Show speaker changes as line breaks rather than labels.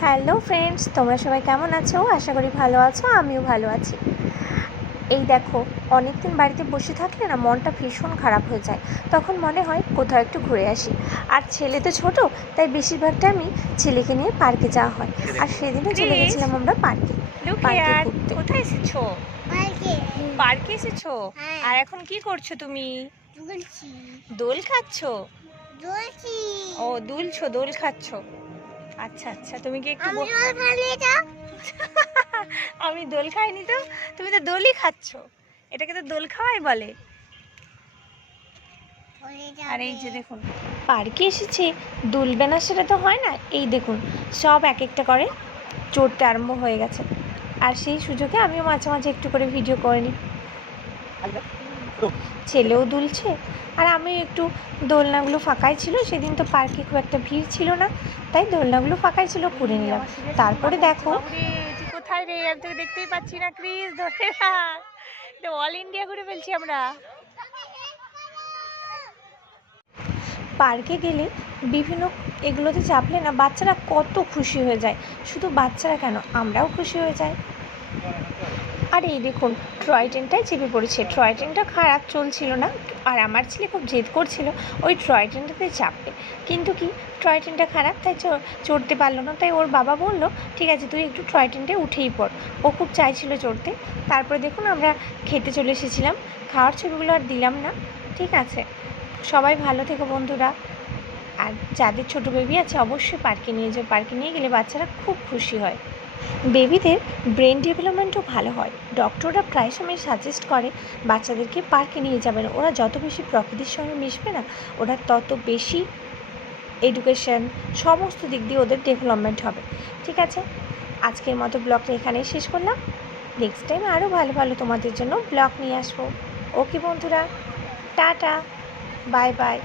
Hello friends তোমরা সবাই কেমন আছো? আশা করি ভালো আছো আমিও ভালো আছি। এই দেখো অনেকদিন বাড়িতে বসে থাকলে না মনটা ভীষণ খারাপ হয়ে যায়। তখন মনে হয় কোথাও একটু ঘুরে আসি। আর ছেলে তো ছোট তাই বেশিরভাগটা আমি ছেলেকে নিয়ে পার্কে যাওয়া হয়। আর সেদিনও চলে? গেছিলাম আমরা পার্কে
কোথায় এসেছ?
পার্কে।
পার্কে এসেছ?
হ্যাঁ।
আর এখন কি করছ তুমি?
দুলছি।
দোল খাচ্ছো?
দুলছি।
ও দুলছো দোল খাচ্ছো। আচ্ছা আচ্ছা তুমি কি একটু
আমি
দোল খাইনি তো? তুমি তো দোলই খাচ্ছ। এটাকে তো দোল খাওয়াই বলে। আর এই যে দেখুন
পার্কে এসেছি দুলবে না সেটা তো হয় না। এই দেখুন সব এক একটা করে চড়তে আরম্ভ হয়ে গেছে। আর সেই সুযোগে আমিও মাঝে মাঝে একটু করে ভিডিও করে নিই। ছেলেও দুলছে। আর আমি একটু দোলনাগুলো ফাঁকাই ছিল সেদিন তো পার্কে খুব একটা ভিড় ছিল না তাই দোলনাগুলো ফাঁকাই ছিল ঘুরে নিলাম। তারপরে দেখো
কোথায় রে? আমি তোকে দেখতেই পাচ্ছি না ক্রিস ধরে অল ইন্ডিয়া ঘুরে ফেলছি আমরা।
পার্কে গেলে বিভিন্ন এগুলোতে চাপলে না বাচ্চারা কত খুশি হয়ে যায়। শুধু বাচ্চারা কেন আমরাও খুশি হয়ে যাই। আর এই দেখুন টয় ট্রেনটাই চেপে পড়েছে। টয় ট্রেনটা খারাপ চলছিল না, আর আমার ছেলে খুব জেদ করছিল ওই টয় ট্রেনটাতে চাপবে কিন্তু কি টয় ট্রেনটা খারাপ, তাই চড়তে পারল না। তাই ওর বাবা বলল, ঠিক আছে, তুই একটু টয় ট্রেনটায় উঠেই পড়। ও খুব চাইছিল চড়তে। তারপরে দেখুন, আমরা খেতে চলে এসেছিলাম। খাওয়ার ছবিগুলো আর দিলাম না। ঠিক আছে। সবাই ভালো থেকো বন্ধুরা। আর যাদের ছোট বেবি আছে, অবশ্যই পার্কে নিয়ে যাও। পার্কে নিয়ে গেলে বাচ্চারা খুব খুশি হয়। বেবিদের ব্রেন ডেভেলপমেন্টও ভালো হয়। ডক্টররা প্রায় সময় সাজেস্ট করে, বাচ্চাদেরকে পার্কে নিয়ে যাবেন। ওরা যত বেশি প্রকৃতির সঙ্গে মিশবে না, ওরা তত বেশি এডুকেশন সমস্ত দিক দিয়ে ওদের ডেভেলপমেন্ট হবে। ঠিক আছে? আজকের মতো ব্লগটা এখানেই শেষ করলাম। নেক্সট টাইম আরও ভালো ভালো তোমাদের জন্য ব্লগ নিয়ে আসব। ওকে বন্ধুরা, টাটা বাই বাই